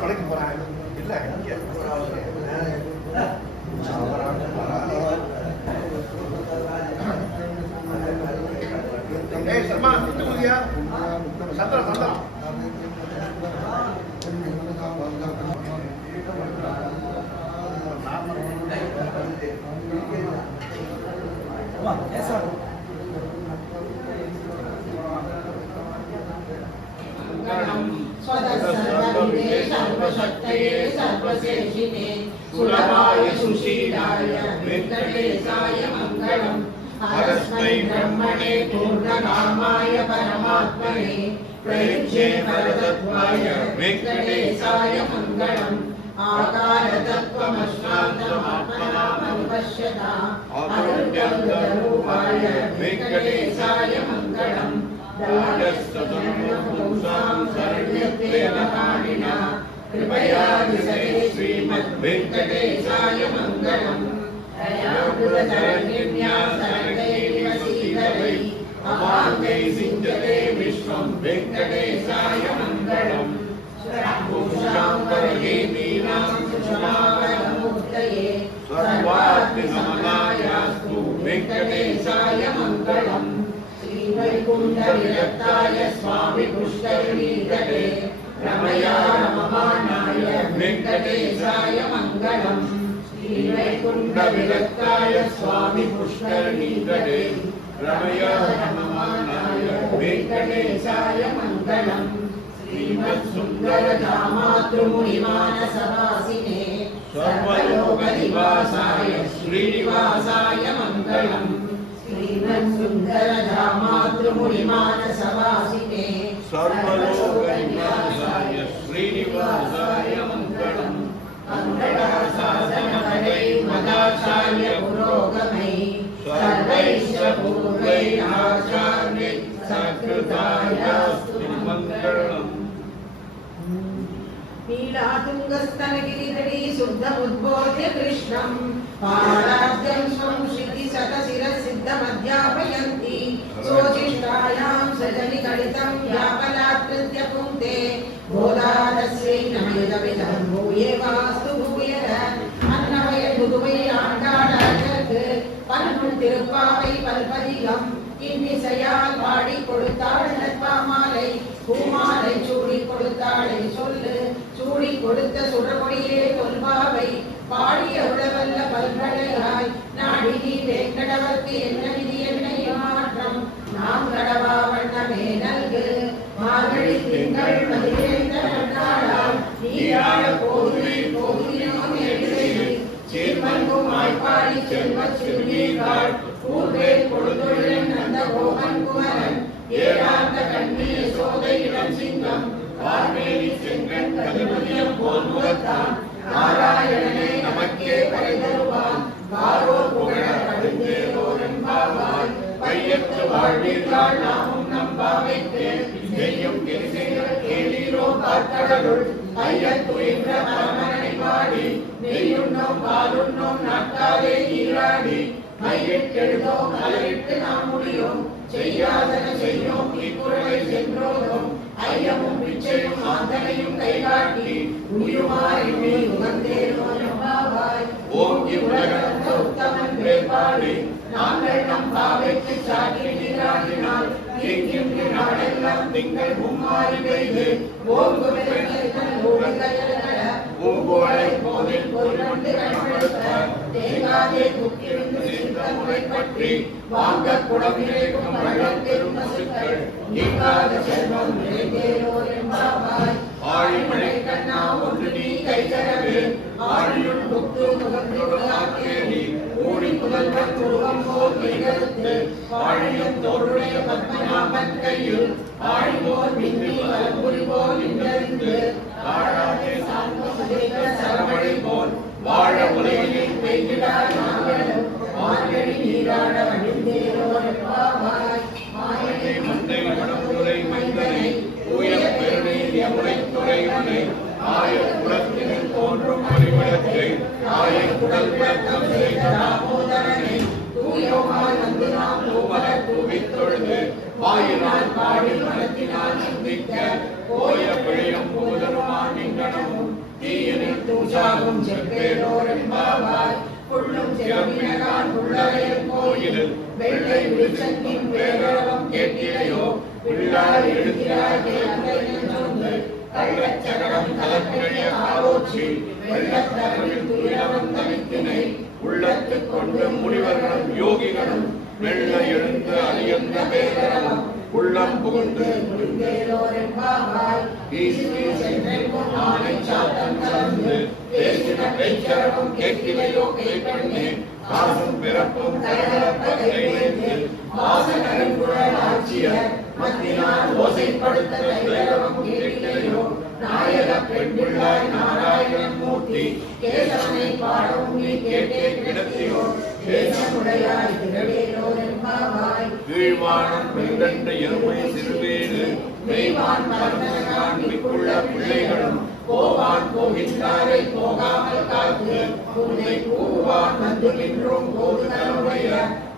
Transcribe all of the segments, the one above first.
கடைக்கு போறேன் இல்ல சர்மா சந்திரம் சந்திரம் सर्वशक्तये सर्वशेषिने सुलभाय सुशीलाय वेंकटेशाय मंगलम् हरस्मै ब्रह्मणे पूर्णकामाय परमात्मने प्रयुज्ये परतत्त्वाय वेंकटेशाय मंगलम् आकारतत्त्वमष्टान्तमात्मनामनुपश्यता अरुण्यरूपाय वेंकटेशाय मंगलम् दानस्तुतिं शरण्यत्वेनकारिणा कृपया दिशते श्रीमद्वेंकटेशाय मंगलम् दयामृतशरण्या शरणैर्वसीकरै अवाङ्गै सिञ्चते विश्वं वेंकटेशाय मंगलम् भूषाम्बरये वीणां सुषमावरमूर्तये सर्वात्मसमनायास्तु वेंकटेशाय मंगलम् श्रीवैकुण्ठविरक्ताय स्वामी पुष्करिणीतटे रमया रममाणाय वेंकटेशाय मंगलम् श्रीवैकुण्ठविरक्ताय स्वामी पुष्करिणीतटे रमया रममाणाय वेंकटेशाय मंगलम् श्रीमत्सुन्दरजामातृमुनिमानसवासिने सर्वलोकनिवासाय श्रीनिवासाय मंगलम् श्रीमत्सुन्दरजामातृमुनिमानसवासिने सर्वलोकनिवासाय श्रीनिवासाय मंगलम् मङ्गलशासनपदैर्मदाचार्य पुरोगमैः सर्वैश्च पूर्वैराचार्यैः सकृतायास्तु मंगलम् नीलातुङ्गस्तनगिरितटी शुद्धमुद्बोध्य कृष्णं पाराद्यं स्वं श्रुतिशतशिरसिद्धमध्यापयन्ति सोचिष्टायां सजनिकलितं व्यापलात्कृत्य पुङ्क्ते गोदादस्यै नमयुधमिदं भूये वास्तु भूयः अन्नवय मुதுவை ஆண்டாளருக்கு பன்னும் திருப்பாவை பல்பதிகம் இன்னிசையால் பாடி கொடுத்தாள் நற்பாமாலை பூமாலை சூடி கொடுத்தாளை சொல்லு சூடி கொடுத்த சுடரொடியே தொல்பாவை பாடிய உழவல்ல பல்கலையாய் நாடினி வேங்கடவர்க்கு என்ன விதி என்ன மாற்றம் நாம் கடவா வண்ணமே நல்கு மார்கழி திங்கள் மதியேந்த நன்னாளால் நீராட போதுமே போதுமினோம் எழுதி சீர்மங்கும் ஆய்ப்பாடி செல்வச் சிறுநீர்கள் பூர்வே கொடுதொழிலன் அந்த கோபன் குமரன் ஏராந்த கண்ணி சோதை இளம் சிங்கம் வார்மேலி செங்கன் கதிர்மதியம் போல் முகத்தான் நாராயணனே நமக்கே பறை தருவான் வாரோர் புகழ படுந்தேரோர் என்பாவாய் பையத்து வாழ்வீர்கள் நாமும் நம்பாவைக்கு செய்யும் கிரிசைகள் கேளீரோ பார்க்கடலுள் ஐயத்துயின்ற பரமனை பாடி நெய்யுண்ணோம் பாலுண்ணோம் நாட்காலே நீராடி மையிட்டெழுதோம் அலரிட்டு நாம் முடியும் செய்யாதன செய்யோம் இக்குறளை சென்றோதும் ஐயமும் பிச்சையும் ஆந்தனையும் கைகாட்டி உயுமாறி உகந்தேனோ நம்பாவாய் ஓம் இவ்வுலகத்த உத்தமன் வேட்பாடி நாங்கள் நம் பாவைக்கு சாற்றி நீராடினால் எங்கின்று நாடெல்லாம் திங்கள் மும்மாறி பெய்து ஓங்கு பூங்கோளை போதில் பொருளொன்று கணப்படுத்த தேங்காதே துக்கிருந்து சிந்த முறை பற்றி வாங்க குடமிலேக்கும் வள்ளல் பெரும் பசுக்கள் நீங்காத செல்வம் நிறைந்தேரோ என்பாவாய் ஆழிமழை கண்ணா ஒன்று நீ கைதரவே ஆழியுள் புக்கு முகந்தொழுகாக்கேடி ஊழி புதல்வன் உருவம் போல் கைகருத்து ஆழியம் தோளுடைய பத்மநாபன் கையில் ஆழிபோல் மின்னி வலம்புரி போல் இன்றறிந்து ஆழாதே சாந்தமுதேக சரமழை போல் வாழ உலகில் பெய்திடார் நாங்களும் மார்கழி நீராட வடிந்தேரோ என்பாவாய் மாயனை மந்தை வடமுறை மைந்தனை தூய பெருநீர் யமுனை துறைவனை ஆய குலத்தினில் தோன்றும் அறிவிடத்தை ஆய குடல் விளக்கம் செய்த தாமோதரனை தூயோமாய் வந்து நாம் பூமலர் தூவித் தொழுது வாயினால் பாடி மனத்தினால் மரணமும் தீயினில் தூசாகும் செவ்வேலோர் என்பாவாய் புள்ளும் சிறப்பினகான் உள்ளறையும் கோயிலில் வெள்ளை விழிச்சங்கின் வேரளவம் கேட்டிலையோ பிள்ளாய் எழுதிராய் சொந்து கள்ளச்சகடம் கலக்கிழைய ஆலோச்சி வெள்ளத்தகவில் துயிலவன் தனித்தினை உள்ளத்துக் கொண்டு முனிவர்களும் யோகிகளும் வெள்ள எழுந்து அழியந்த வேரளவம் உள்ளம் புகுந்து ஆனை சாத்தம் கலந்து பேசின பேச்சரவும் கேட்கிலையோ கேட்கண்ணே காசும் பிறப்பும் வாசனறிவுடன் ஆட்சியர் மத்தினால் ஓசைப்படுத்த வேரவம் கேட்கிலையோ நாயக பெண்பிள்ளாய் நாராயணன் மூர்த்தி கேசவனை பாடவும் நீ கேட்டே கிடத்தியோ தேசமுடையாய் திரவேலோர் என்பாவாய் கீழ்வானம் வெங்கண்ட எருமை சிறுவேடு மெய்வான் மரணகான் மிக்குள்ள பிள்ளைகளும் போவான் போகின்றாரை போகாமல் காத்து உன்னை கூவான் வந்து நின்றோம் போது தலைமுறைய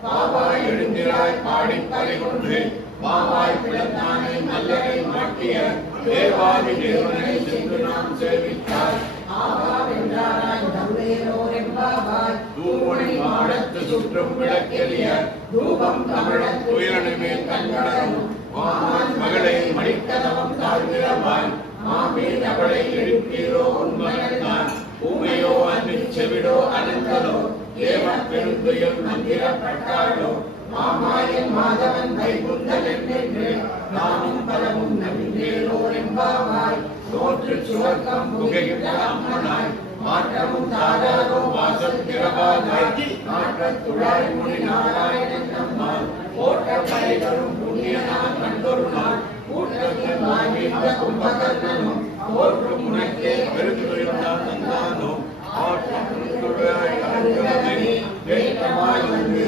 பாவாய் எழுந்திராய் பாடிப்பறை கொண்டு பாவாய் பிளந்தானை மல்லரை மாட்டிய தேவாதி தேவனை சென்று நாம் சேவித்தார் ஆவாவென்றாராய் தருவேலோர் என்பாவாய் தூமணி மாடத்து சுற்றும் விளக்கெரிய தூபம் தமிழத் துயரனுமே கண்கடலும் மாமான் மகளை மணிக்கதவம் தாழ்கிறவாய் மாமீன் அவளை எழுப்பீரோ உண்மையல்தான் ஊமையோ அன்பின் செவிடோ அனந்தலோ ஏவன் பெருந்துயம் மந்திரப்பட்டாளோ மாமாயன் மாதவன் வைகுந்தல் என்று நாமும் பலமும் நம்பினேலோர் என்பாவாய் தோற்று சுவர்க்கம் புகைகின்ற அம்மனாய் மாற்றமும் தாராதோ வாசல் திறவாதாய் நாற்றத் துழாய் முனி நாராயணன் நம்மால் போற்ற படைகளும் புண்ணியனான் கண்டொரு நாள் கூட்டத்தில் வாங்கிந்த கும்பகர்ணனும் போற்றும் உனக்கே பெருந்துயர்ந்தான் தந்தானோ ஆற்றம் துழாய் அருகதை வேட்டமாய் வந்து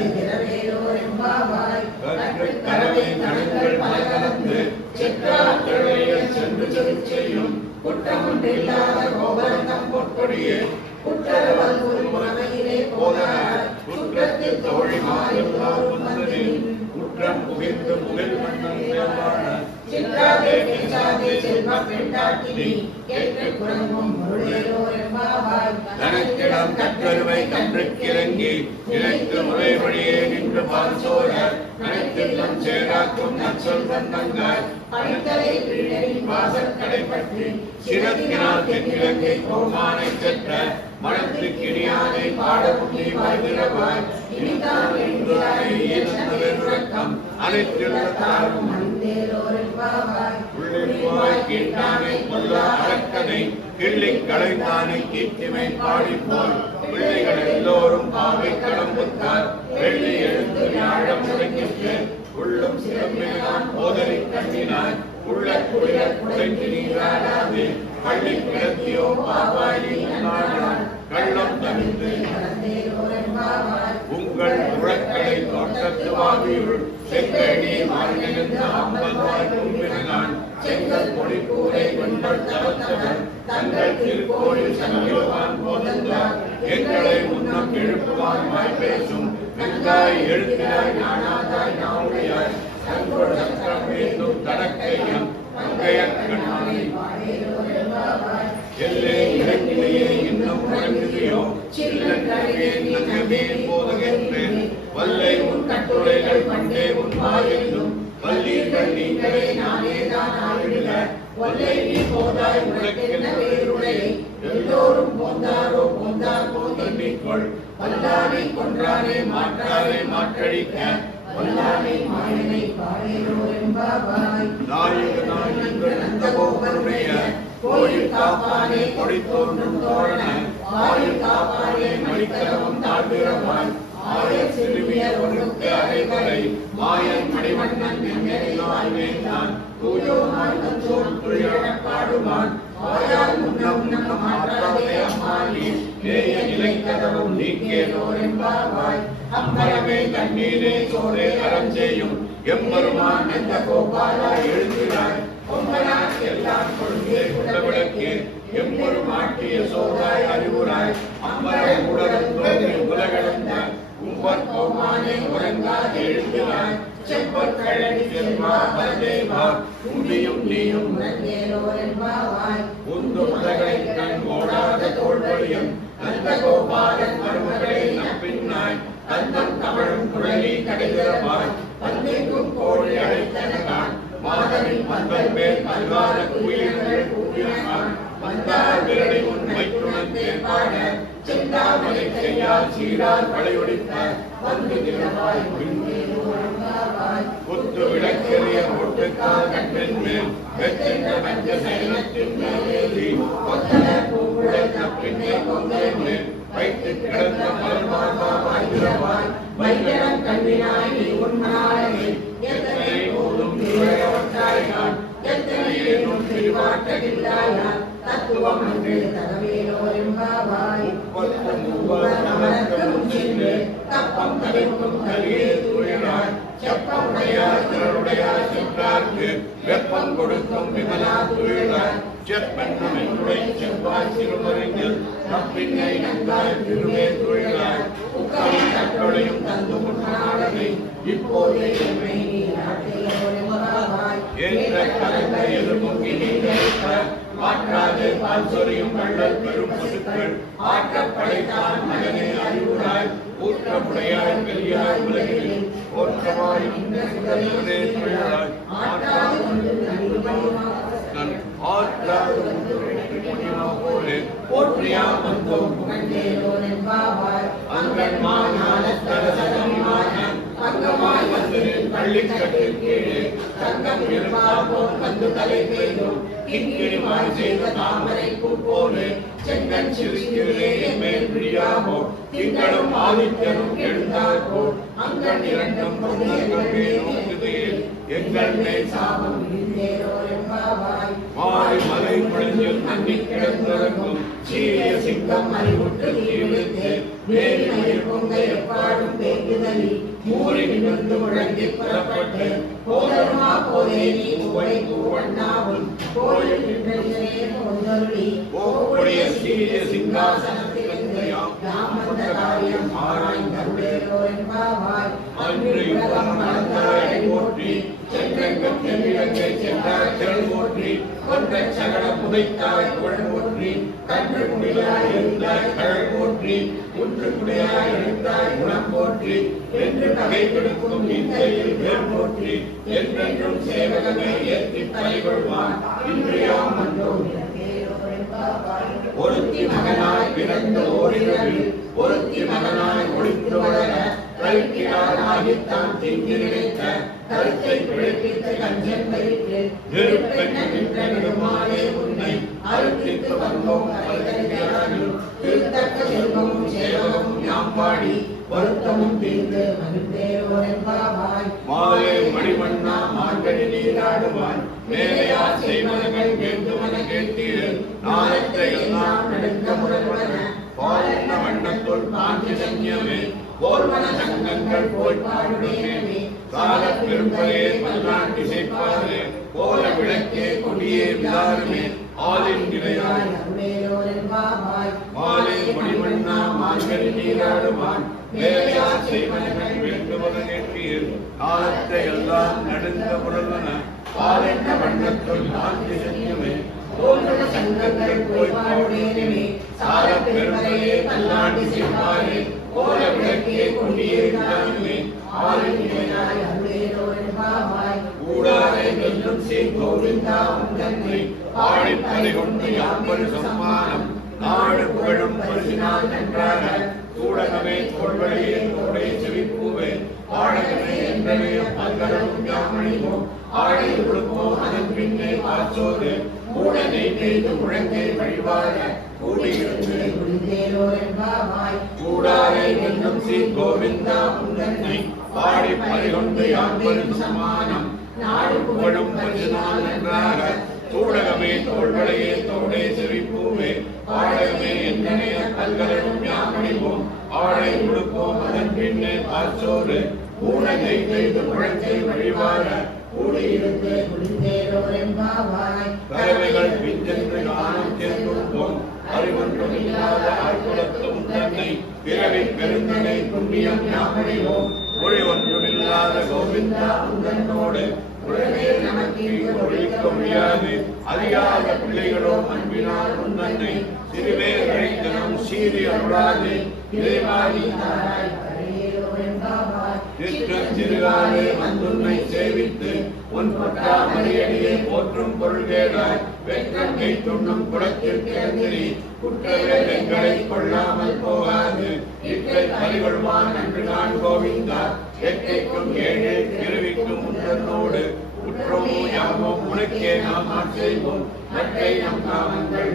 கரவை கணங்கள் பல கலந்து செற்றாற்றலையில் சென்று செய்யும் குற்றமொன்றில்லாத கோபரந்தம் பொற்கொடியே குற்றவல் ஒரு முறையிலே போதார் குற்றத்தில் தோழிமாறும் குற்றம் புகிந்து முகில் மன்னன் சிற்றாதே பேசாதே செல்வ பெண்டாட்டினி கேட்டு குரங்கும் முருளேலோர் என்பாவாய் தனக்கிடம் கற்றருவை கன்றுக்கிறங்கி நினைத்து முறை வழியே நின்று பால் சோர நனைத்தில்லம் சேராக்கும் நற்சொல் வந்தங்காய் பணித்தலை பிள்ளை வாசல் கடைப்பற்றி சிறத்தினால் தென்கிழங்கை கோமானை சென்ற மனத்து கிணியானை பாடமுடி வாழ்கிறவாய் இனிதான் என்கிறாய் ஏற்றம் அனைத்துள்ள தாரும் மனிதேலோர் என்பாவாய் உள்ளிருவாய் கீட்டானை கொல்ல அரக்கனை கிள்ளிக் களைந்தானை கீர்த்திமை பாடிப்போல் பிள்ளைகள் எல்லோரும் பாவை கடம்புத்தார் வெள்ளி எழுந்து ஞாழம் முடங்கிற்று உள்ளும் சிறப்பினான் போதனை கண்ணினான் உள்ள குளிர குடைந்து நீராடாது பள்ளி கிடத்தியோ பாவாய் கள்ளம் தவிர்த்து உங்கள் முழக்களை தோட்டத்து வாவியுள் செங்கடி மாறியிருந்த அம்பல்வாய் கும்பினான் செங்கல் பொடிப்பூரை கொண்டல் தவத்தவர் தங்கள் திருக்கோயில் சங்கிலுவான் போதந்தார் எங்களை முன்னம் எழுப்புவான் வாய் பேசும் வெங்காய் எழுத்தாய் நானாதாய் நாவுடையாய் தங்கோடு சத்திரம் வேண்டும் தடக்கையம் மங்கையர் கண்ணானை எல்லே இறங்கிலேயே இன்னும் உறங்குதையோ சில்லன்றே நகமே போதுகின்றேன் வல்லை உன் கட்டுரைகள் பண்டே உன் வாயென்றும் வல்லீர்கள் நீங்களே நானேதான் ஆளுக வல்லை நீ போதாய் உனக்கென்ன வேறுடைய எல்லோரும் போந்தாரோ போந்தார் போந்தன்னிக்கொள் வல்லானை கொன்றானே மாற்றாரே மாற்றழிக்க வல்லானை மாயனை பாடேலோர் என்பாவாய் நாயகனாய் எங்கள் நந்தகோபருடைய கோயில் காப்பானே கொடி தோன்றும் தோழன ஆயுள் காப்பானே மணிக்கலமும் தாழ்கிறவாய் ஆயர் சிறுமியர் ஒன்றுக்கு அரைவரை மாயன் மணிவண்ணன் எங்கெல்லாம் வேண்டான் தூயோமாய் நஞ்சோல் துழியெனப் பாடுமான் ஆயால் முன்னம் நம்ம மாற்றாதே அம்மானி நேய நிலைக்கதவும் நீக்கேலோர் என்பாவாய் அம்பரமே கண்ணீரே சோரே அறஞ்செய்யும் எம்பெருமான் எந்த கோபாலா எழுந்தினாய் பொம்மனான் எல்லாம் கொள்கை குடவிளக்கே எம்பெருமாட்டிய சோதாய் அறிவுராய் அம்பரம் உடலும் தோன்றி உலகளந்த உம்பர் கோமானே உறங்காது எழுந்தினாய் செம்பர் கழனி செல்வா பரதேவா உண்டியும் நீயும் உறங்கேலோர் என்பாவாய் உந்து மதகளை நந்தகோபாலன் மருமகளே நப்பின்னாய் தந்தம் தமிழும் குழலி கடைதரமாய் பந்தெங்கும் கோழி அழைத்தனகான் மாதவின் பந்தல் மேல் அல்வார குயில்கள் கூறினான் வந்தார் விரலை உன் மைத்துணன் தேர்பாட செந்தாமலை கையால் சீரால் படையொடித்த வந்து நிலவாய் குத்து விளக்கெறிய ஒட்டுக்கால் கண்ணின் மேல் வெற்றின்ற மஞ்ச சைனத்தின் மேலேறி கொத்தன பூங்குழல் நப்பின்னே கொங்கை மேல் வைத்து கிடந்த மலர்மார்பாய் வைகரம் கண்ணினாய் நீ உன்மானே எத்தனை போதும் ஒன்றாயான் எத்தனை ஏனும் பிரிவாட்டகில்லாயான் தத்துவம் அன்று தகவேலோரெம்பாவாய் தப்பம் தவிர்க்கும் கலியே துயிலாய் செப்பம் உடையார் திரளுடையார் சென்றார்க்கு வெப்பம் கொடுக்கும் விமலா துயிலாய் செப்பென்னும் என்னுடைய செவ்வாய் சிறுமறிஞர் நப்பின்னை நன்றாய் திருவே துயிலாய் உக்காரி கட்டளையும் தந்து முன்னாடனை இப்போதே என்னை ஏற்ற கலந்த எதிர்முகி நீங்க மாற்றாது பால் சொரியும் வள்ளல் பெரும் பசுக்கள் ஆற்றப் படைத்தான் மகனே அறிவுராய் ஊற்றமுடையாய் பெரியாய் உலகில் ஓற்றமாய் சுடர்வதே தொழிலாய் ஆற்றாது போலே போற்றியா வந்தோம் அங்கமாய் வந்து பள்ளிக்கட்டு கீழே தங்கம் இருப்பாபோல் வந்து தலை பெய்தோம் கிங்கிணிமாய் செய்த தாமரை பூ போலே செங்கன் சிரிக்கிறே என் மேல் பிரியாமோ திங்களும் ஆதித்தனும் எழுந்தார் போல் அங்கன் இரண்டும் நோக்குதையில் எங்கள் மேல் சாபம் மாறி மலை குழஞ்சில் நன்னி கிடந்திறங்கும் சீரிய சிங்கம் அறிவுற்று தீவித்து வேறு மயில் பொங்க எப்பாடும் பேக்குதலி மூறி நிமிர்ந்து முழங்கி புறப்பட்டு போதருமா போதே நீ உவை பூவண்ணாவும் கோயில் போக்கூடிய சீரிய சிங்காசனத்தில் அன்று யுகம் மலர்ந்தாரை போற்றி சென்றெங்கும் தென்னிலங்கை சென்றார் திரள் போற்றி கொன்ற சகட புதைத்தாய் குழல் போற்றி கன்று குடியாய் இருந்தாய் கழல் போற்றி குன்று குடியாய் இருந்தாய் குணம் போற்றி என்று நகை கொடுக்கும் இந்தையில் வேர் போற்றி என்றென்றும் சேவகமே ஏற்றி பறிகொள்வான் இன்றையாம் வந்தோம் ஒருத்தி மகனாய் பிறந்த ஓரிரவில் ஒருத்தி மகனாய் ஒளித்து வளர கல்கியார் ஆகித்தான் திங்கி நினைத்த கருத்தை பிழைப்பித்த கஞ்சன் வயிற்று திருப்பெண்ணே உன்னை அறுத்தித்து வந்தோம் திருத்தக்க செல்வமும் சேவகமும் யாம் பாடி வருத்தமும் தீர்ந்து மகிழ்ந்தேரோரென்பாவாய் மாலே மணிவண்ணா மார்கழி நீராடுவான் மேலையார் செய்வனங்கள் வேண்டுமன கேட்டீர் நாளத்தை எல்லாம் நடுங்க முரல்வன பாலென்ன வண்ணத்துள் பாஞ்சி சன்யமே போர்வன சங்கங்கள் போய் பாடுடேனே காலப் பெரும்பையே பல்லாண்டு செய்ப்பாரே போல விளக்கே கொடியே விதாருமே ஆலின் நிலையாய் மாலே மணிவண்ணா மார்கழி நீராடுவான் மேலையார் செய்வனங்கள் வேண்டுமன கேட்டீர் நாளத்தை எல்லாம் நடுங்க முரல்வன பாலென்ன வண்ணத்துள் பாஞ்சி சன்யமே போர்வன சங்கங்கள் போய் பாடுடேனே காலப் பெரும்பையே பல்லாண்டு செய்ப்பாரே போல விளக்கே கொடியே விதாருமே ஆலின் நிலையாய் கூடாரை வெல்லும் கோவிந்தா உந்தன்னை ஆழிப் பறை கொண்டு யாம்பரு சம்மானம் நாடு புகழும் பரிசினால் நன்றாக கூடகமே தோல்வழியே தோடே செவிப்பூவே ஆழகமே என்றவே பல்கடலும் யாமணிவோம் ஆடை உடுப்போம் அதன் பின்னே பாச்சோது கூட நெய் பெய்து முழங்கை வழிவாழ கூடியிருந்து கூடாரை வெல்லும் கோவிந்தா உந்தன்னை ஆழிப் பறை கொண்டு யாம்பரு சம்மானம் நாடு புகழும் பரிசினால் நன்றாக கூடகமே தோள்வளையே தோடே செவிப்பூவே ஆழகமே என்னைய கல்கலனும் யாமணிவோம் ஆடை உடுப்போம் அதன் பின்னே பாச்சோறு கூட நெய் பெய்து முழங்கை வழிவாழ கூடியிருந்து பறவைகள் பிஞ்சென்று ஆனம் தேர்ந்தோம் அறிவொன்றும் இல்லாத ஆழ்குலத்தும் தன்னை பிறவி பெருந்தனை புண்ணியம் யாமணிவோம் மொழி ஒன்றும் இல்லாத கோவிந்தா உந்தன்னோடு உடனே நமக்கு இங்கு ஒழிக்க முடியாது. அறியாத பிள்ளைகளோ அன்பினால் உன்னை சிறுவேர் அழைத்தனம் சீறி அருளாது இறைவாரி திருகாலே வந்துன்னை சேவித்து உன் பட்டாமரையடியை போற்றும் பொருள்கேடாய் வெற்றங்கை துண்ணும் குளத்திற்கேந்திரி குற்றவேதங்களை கொள்ளாமல் போகாது. இற்றை பறிகொள்வான் என்று நான் கோவிந்தா எட்டைக்கும் ஏழு திருவிக்கும் உன்னோடு குற்றமோ யாமோ உனக்கே நாம் செய்வோம் மற்றை நம் காமங்கள்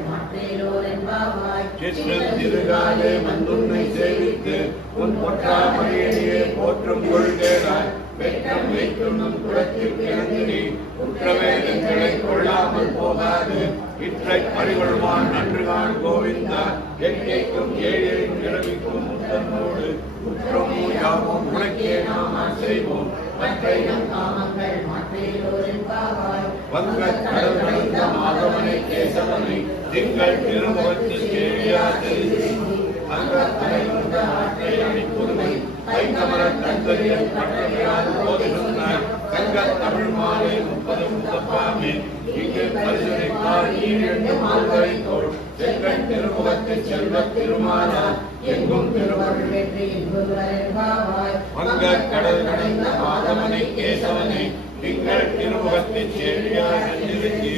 திருகாலே வந்துன்னை சேவித்து உன் பொற்றாமரையடியே போற்றும் கொள்கேடாய் வெற்றம் வைத்துண்ணும் குளத்திற்கு இறங்கி குற்றவேதங்களை கொள்ளாமல் போகாது. இற்றை பறிகொள்வான் நன்றுகான் கோவிந்தா எட்டைக்கும் ஏழு இரவிக்கும் உன்னோடு குற்றமோ யாமோ உனக்கே நாம் செய்வோம் மற்றை நம் காமங்கள் வங்கக் கடல் கடந்த மாதவனை கேசவனை திங்கள் திருமுகத்தில் கேள்வியாதல் அங்கத் தலைவந்த நாட்டை அணிப்புதுமை ஐந்தமரத் தந்தரியல் பட்டமையால் போதிருந்தார் தங்கத் தமிழ் மாலை 30 முத்தப்பாமே இங்கு பரிசுரைப்பார் ஈரெண்டு மால்வரை தோல் செங்கன் திருமுகத்தில் செல்வத் திருமாலா எங்கும் திருவருள் வெற்றி வங்கக் கடல் கடந்த மாதவனை கேசவனை திங்கள் திருமுகத்தில் கேள்வியாதல் நிறுத்தி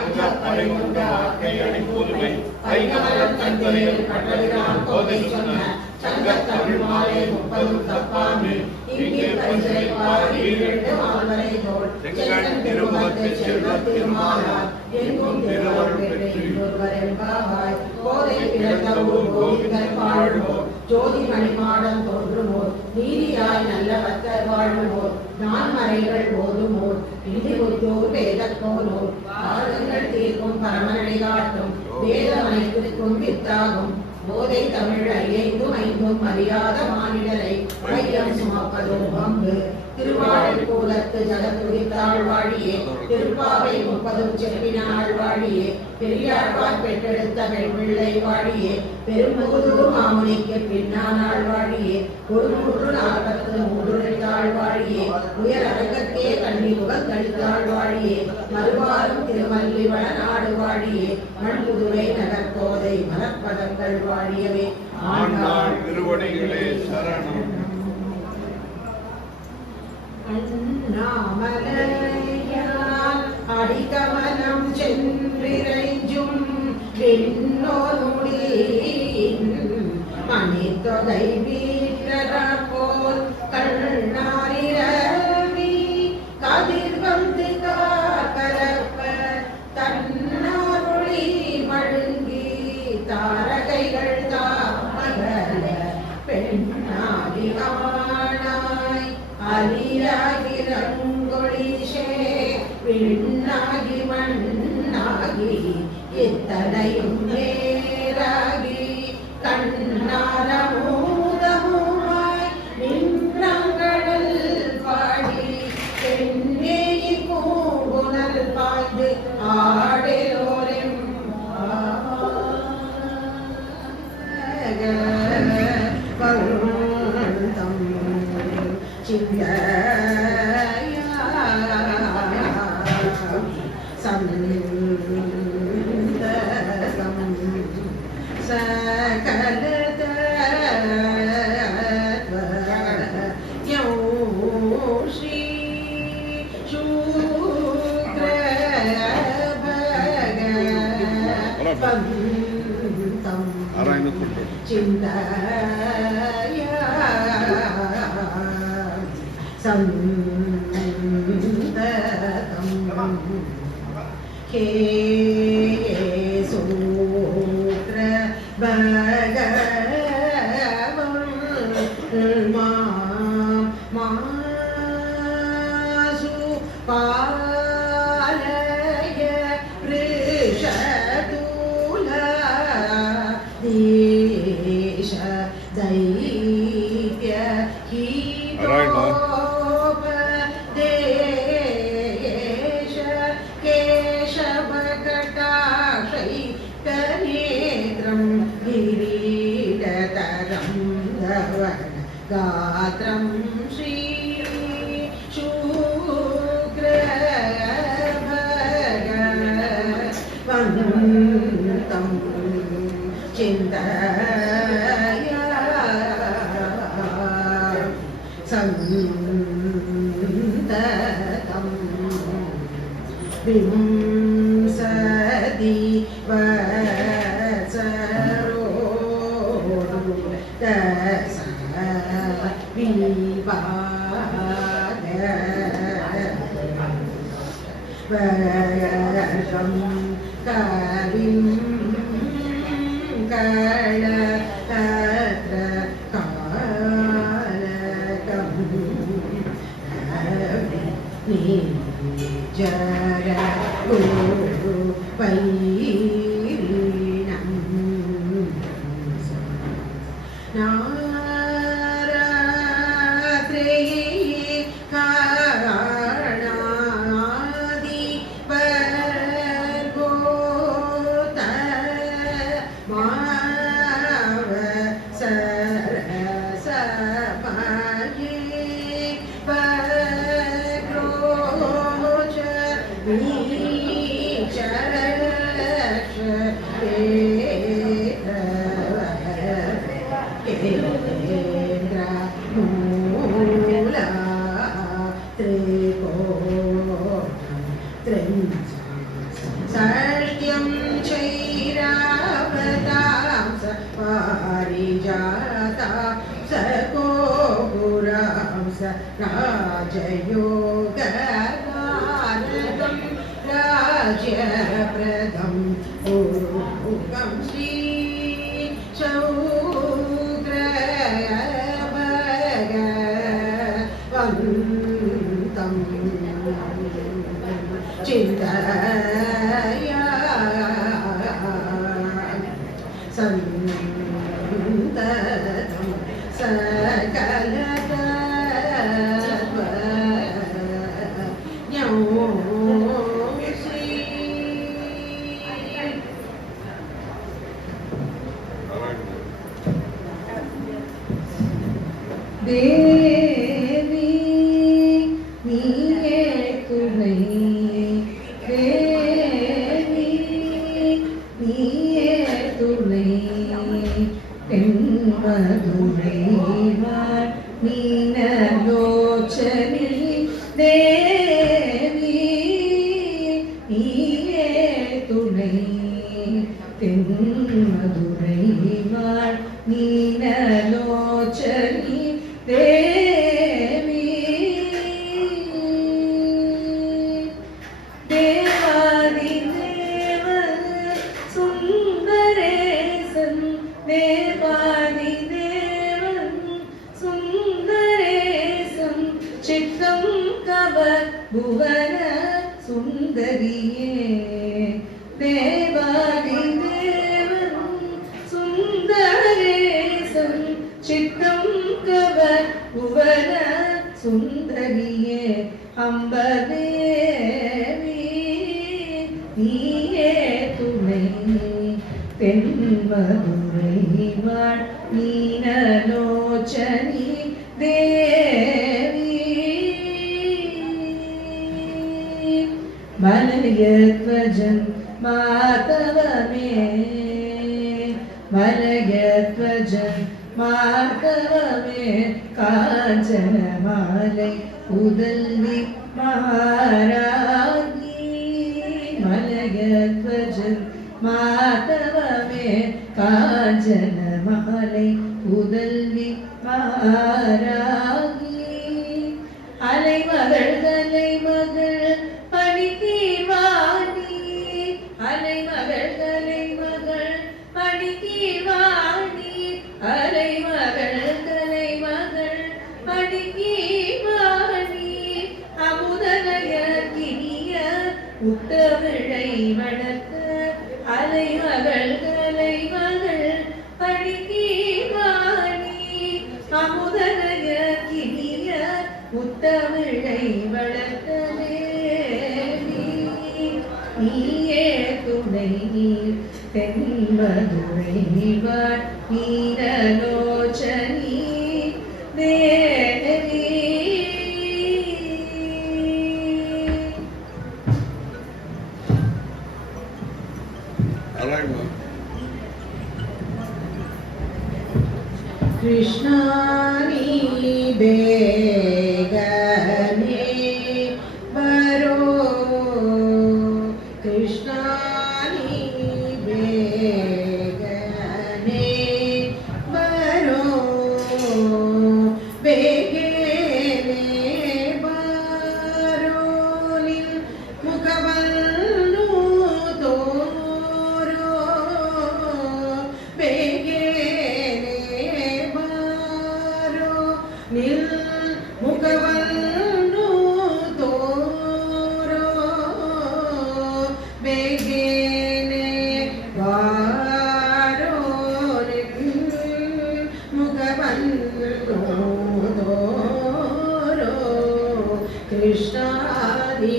அங்கத் தலைவந்த நாட்டை அணிப்புதுமை ஐந்தமரத் தந்தரியல் பட்டமையால் போதிருந்தார் சங்கத் தமிழ் மாலை 30 முத்தப்பாமே இங்கே பரிசுரைப்பார் ஈரெண்டு மால்வரை தோல் செங்கன் திருமுகத்தில் செல்வத் திருமாலா எங்கும் திருவருள் பெற்று கோதை பிறந்தவோர் கோவிந்தர் வாழ்வோர் ஜோதி மணிமாடம் தோன்றுவோர் நீதியாய் நல்ல பக்தர் வாழ்வோர் நான்மறைகள் ஓதுவோர் இந்தி ஒத்தோர் வேதத்தோனோர் ஆறுதங்கள் தீர்க்கும் பரமனை காட்டும் வேதமனைக்கும் வித்தாகும் போதை தமிழ் ஐந்தும் ஐந்தும் அறியாத மாநிலரை ஐயம் சுமப்பதோ பங்கு திருவாழை கூலத்து ஜகத்துரித்தாள் வாழியே திருப்பாவை 30 செப்பினாள் வாழியே பெரியாழ்வார் பெற்றெடுத்த பெண் பிள்ளை வாழியே பெரும்புதூர் மாமுனிக்கு பின்னானாள் வாழியே ஒரு 143 வாழியே உயர் அரங்கத்தே கண்ணி முகங்கழித்தாள் வாழியே மறுவாரும் திருமல்லிவள நாடு வாழியே மண்புதுரை நகர்கோதை மலப்பதங்கள் வாழியவே ஆண்டாள் திருவடிகளே சரணம். அண்ணாமலையான் அடிகமலம் சென்றிரைஞ்சும் விண்ணோர் முடியின் மணித்தொகை வீரர் போல் கண்ணாரிரவி கதிர் வந்து காக்கரப்ப தன்னாரொளி மழுங்கி தாரகைகள் தாமகல பெண்ணாகிவானாய் அலியாகி ரங்கொழிஷே விண்ணாகி மண்ணாகி இத்தனையும் நேராகி கண்ணாரமூதமுமாய் நின்றங்கடல் பாடி பெண்ணேயி பூங்குணல் பாய்ந்து ஆடலோரெம் பருந்தம் சிந்தையா சந்ததம் சகலத யோஷி சூத்ர பகவந்தம் சிந்தையா சந்ததம் ஹே சூத்ர பகவன் மாசு பாலய ரிஷதூல தேஷ தைத்ய ஹீதோப தேஷ கேशव கடாஷை கநேத்ரம் கிரீடதரம் தவன காத்ரம் ஸ்ரீ சூக்ர பந்தம் சிந்தய சந்ததம் விம்சதி வசரோ தச விவாத வரம் கவிம் களத்ர காலகம் நிஜர குரு பைரிணம் நாராத்ரே காரணாதி வர்கோத மாவ சரசபாயே பக்ரோஜ நீச்சரக்ஷ கேந்திர மூல திரிகோணம் சஷ்ட்யம் சைராவதாம் பாரிஜாதா சகோபுரம் ச ராஜயோகாரகம் ராஜ்யப்ரதம் பூர்வம் ஸ்ரீ சௌத்ரபகவந்தம் சிந்தய சந்ததம் சகலதத்வஞோஸ்ரீ தேவி நீயே துணை தேவி நீயே துணை தென்மதுரை மீனலோச்சனி தேவி நீயே துணை தென்மதுரை மீனலோச்சனி தேவி தேவாதி தேவன் சுந்தரேசன் தேவாதி தேவன் சுந்தரேசன் சித்தம் கவர் புவன சுந்தரியே தேவாதி தேவன் சுந்தரேசன் சித்தம் கவர் புவன சுந்தரியே அம்பதேவி நீயே துணை தென்மதுரை வாழ் மீனலோச்சனி தேவி மலயத்வஜன் மாதவமே மலயத்வஜன் மாதவமே காஞ்சன மாலை உதல்வி மகாராஜி மலயத்வஜன் மாதவமே காஞ்சன மாலை உதல்வி மகாராஜி அலைமகள் தலைமகள் பணிதீர்வாணி அலைமகள் தலைமகள் பணிதீர்வாணி அலைமகள் தலைமகள் பணிதீர்வாணி அமுதனய கினிய உத்தமிழை வளர்த்த அலைமகள் தலைமகள் பணிதீர்வாணி அமுதனய கினிய உத்தமிழை வளர்த்த நீயே துணை தென்மதுரை வாழ் மீனலோச்சனி தேவி అలాగే कृष्णा नी बेगने बरो कृष्णा नी बेगने बरो बेगने बरो निल मुखवल्लू तोरो ನಿಲ್ ಮುಖವನ್ನು ತೋರೋ ಬೇಗೇನೆ ಬಾರೋ ಮುಖವನ್ನು ತೋರೋ ಕೃಷ್ಣ ನೀ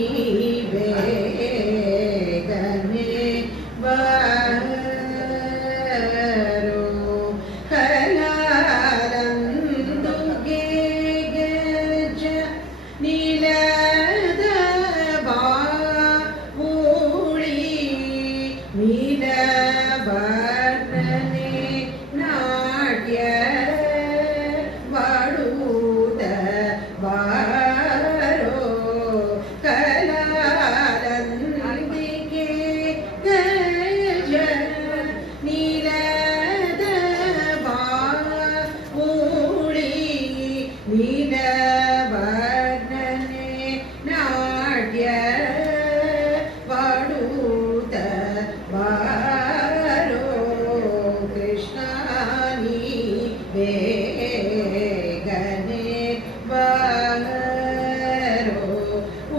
ಬೇಗನೆ ಬಾರೋ ನೀಲವರ್ಣನೆ ನಾಟ್ಯ ಮಾಡುತ್ತ ಬಾರೋ ಕಲಾಲಂಬಿಕೆ ಗಜ ನೀಲದ ಬಾವುಳಿ ನೀಲವರ್ಣನೆ ನಾಟ್ಯ ಮಾಡುತ್ತ ಬಾರೋ ಕೃಷ್ಣ ನೀ ಬೇಗನೆ ಬಾರೋ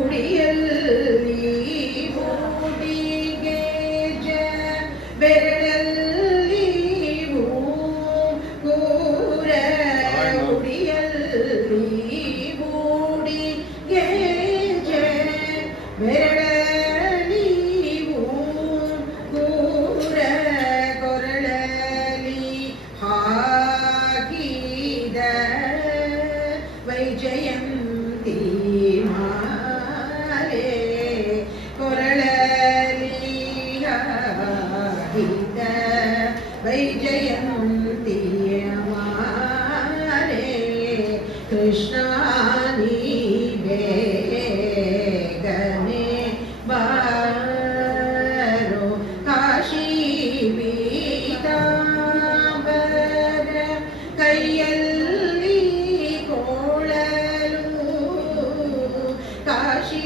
ಉಡಿಯಲ್ಲಿ ಮೂಡಿಗೆ ಬೆರಳಲ್ಲಿ ಕೂರ ಉಡಿಯಲ್ಲಿ ಮೂಡಿಗೆ ಬೆರಳ ವೈಜಯಂತಿ ಮಾಲೆ ಕೊರಳಲಿ ಹಾಡಿದ ವೈಜಯಂತಿ ಮಾಲೆ ಕೃಷ್ಣ ನೀ ಬೇಗನೆ ಬಾರೋ ಕಾಶಿ ಪೀತಾಂಬರ ಕೈಯಲ್ಲಿ ಕಾಶಿ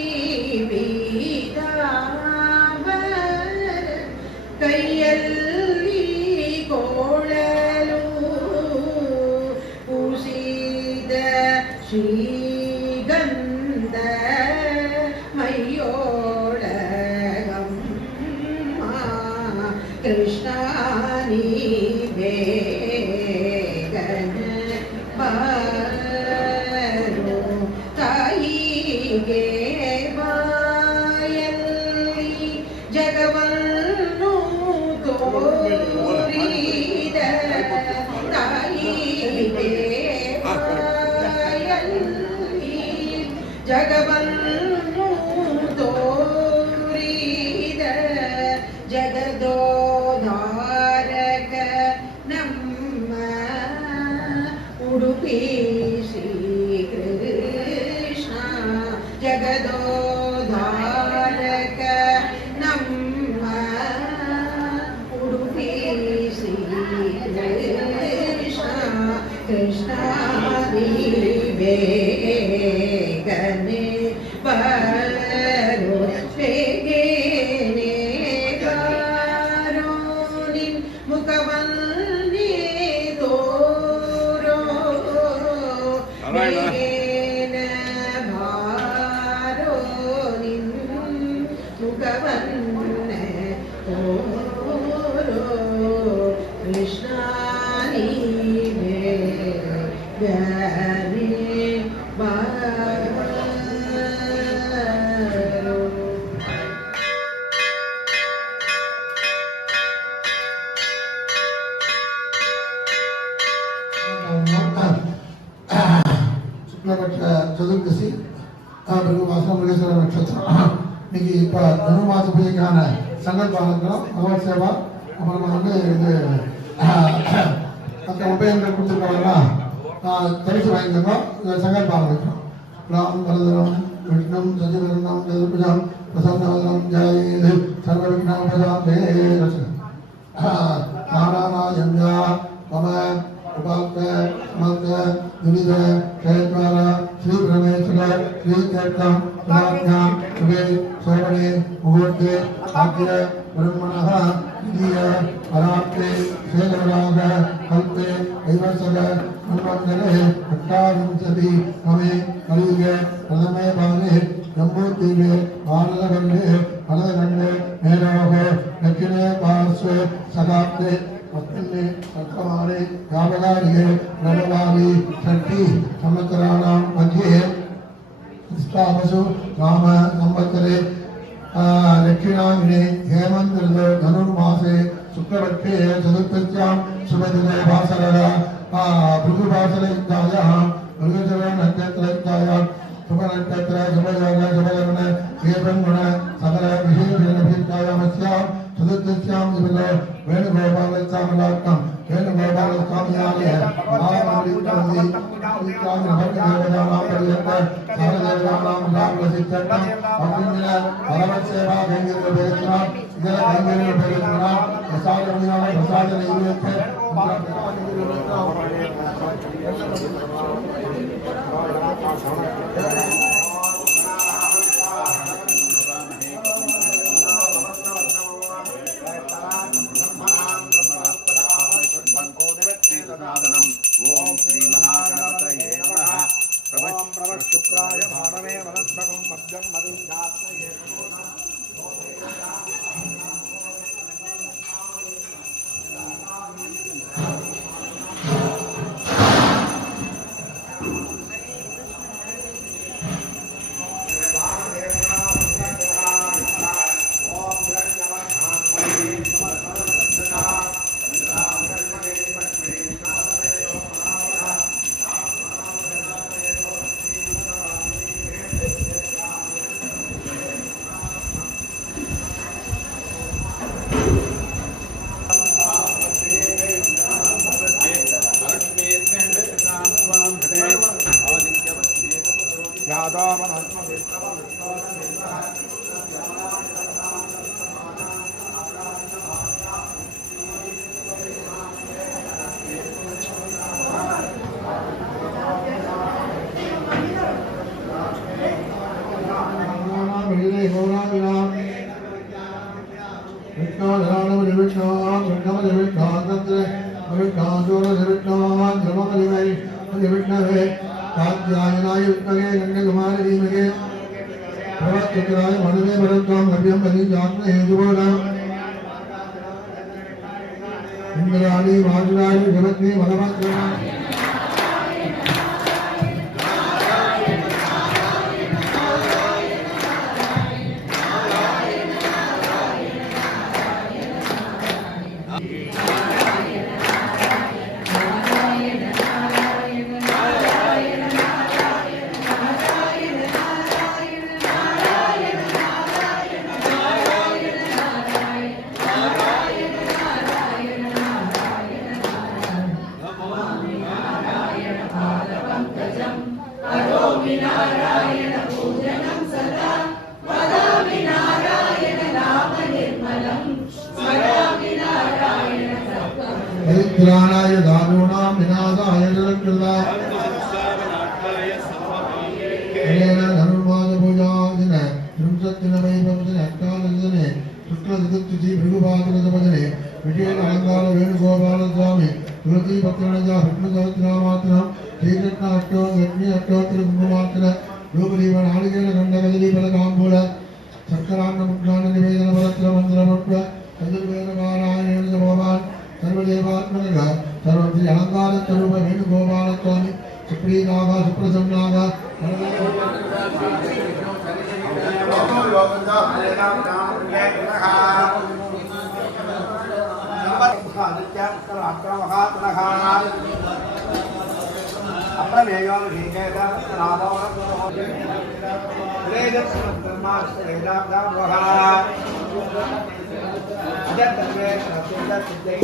ಪೀತಾಂಬರ ಕೈಯಲ್ಲಿ ಕೋಳಲು ಪೂಸಿದ ಶ್ರೀಗಂಧ ಮೈಯೋಳಗಮ್ಮ ಕೃಷ್ಣ ನೀ ಬೇಗನೆ ಬಾರೋ ತಾಯಿಗೆ ಬಾಯಲ್ಲಿ ಜಗವನ್ನು ತೋರಿದ ತಾಯಿಗೆ ಬಾಯಲ್ಲಿ ಜಗವನ್ನು ತೋರಿದ ಜಗದೋಧಾರಕ ನಮ್ಮ ಉಡುಪಿ ಶ್ರೀಕೃಷ್ಣ ಜಗದೋಧಾರಕ ನಮ್ಮ ಉಡುಪಿ ಶ್ರೀಕೃಷ್ಣ ಕೃಷ್ಣ ನೀ ಬೇಗನೆ ಬಾರೋ ಬೇಗನೆ ಬಾರೋ ನಿನ್ ಮುಖವನ್ನೇ ತೋರೋ ಬೇಗನೆ ಬಾರೋ ನಿನ್ ಮುಖವನ್ನೇ ತೋರೋ ಕೃಷ್ಣ ನೀ ಬೇಗನೆ ಬಾರೋ శుక్లపక్ష చతుర్దశి భృగు మాసం మృగేశ్వర నక్షత్రం మీకు இப்போ தனுமாச பூஜைக்கான சங்கல்பம் இருக்கணும். பகவத் சேவா அப்புறமா வந்து இது மற்ற உபயோகங்கள் கொடுத்துருக்காங்களா தரிசு வாங்கிக்கோங்க. சங்கல்பம் இருக்கணும். ராம் பரதரம் விஷ்ணம் சஜிவரணம் ஜதுபுஜம் பிரசன்னவதனம் ஜெயது சர்வவிக்னோபசாந்தே நாராயணா மம உபாத்த மந்த துரித க்ஷேத்வார ஸ்ரீ பரமேஸ்வர ஸ்ரீ கேட்டம் புராஜ்ஞாம் சுபே சோபனே முகூர்த்தே ஆக்கிர பிரம்மணः இந்திய பராப்தே சேகராக கல்பே ஐவசக மன்வந்தரே அட்டாவிம்சதி நமே கலியுகே பிரதமே பாதே ஜம்பூதீபே பாரதகண்டே பரதகண்டே மேரோக தட்சிணே பார்ஸ்வே சகாப்தே अस्मिन्ने वर्तमाने यावदार्ये नववारी षष्ठी संवत्सराणां मध्ये निष्ठावसु नाम संवत्सरे दक्षिणाग्ने हेमन्त ऋतौ धनुर्मासे शुक्लपक्षे चतुर्थस्यां शुभदिने वासरः भृगुवासरयुक्तायाः मृगचरणनक्षत्रयुक्तायां शुभनक्षत्र शुभयोग शुभलग्न एवं सकल विशेषणभियुक्तायामस्यां चतुर्थस्यां शुभदो वेणुगोपालस्वामिनाथं वेणुगोपालस्वामिनालय महामौलिकमन्दिरे भक्तदेवतानां पर्यन्त सर्वदेवतानां रामसिद्धं अग्निना भगवत्सेवा गैर्वेदना इदर गैर्वेदना प्रसादमिना प्रसादनैवेद्य ओम श्री महागणपतये नमः। ओम प्रवशुक्राय भानवे वनस्पतिं मध्यं मधुजात्मये इंद्राणी वाजुराणी जगत्नी भगवती परित्राणाय दानूनां विनाशाय जगत्कृता अनेन धनुर्मासपूजादिन त्रिंशत्दिनमयि भवदिन अष्टादशदिने शुक्लचतुर्थी भृगुपात्रसपदिने विशेष अलङ्कार वेणुगोपालस्वामी तुलसीपत्रणजा विष्णुसहस्रनामात्रा श्रीकृष्ण अष्टोत्तर लक्ष्मी अष्टोत्तर कुङ्कुमार्चन रूपदीप नारिकेल खण्डकदली फलकाम्बूल शर्करान्नमुद्रान्न निवेदन फलत्र मन्त्रमर्प्य चतुर्वेदपारायणेन भगवान् सर्वदेवात्मनः सर्वश्री अलङ्कार स्वरूप वेणुगोपालस्वामी सुप्रीनाग सुप्रसन्नाग अजन्तत्वे प्रसिद्धसिद्धैः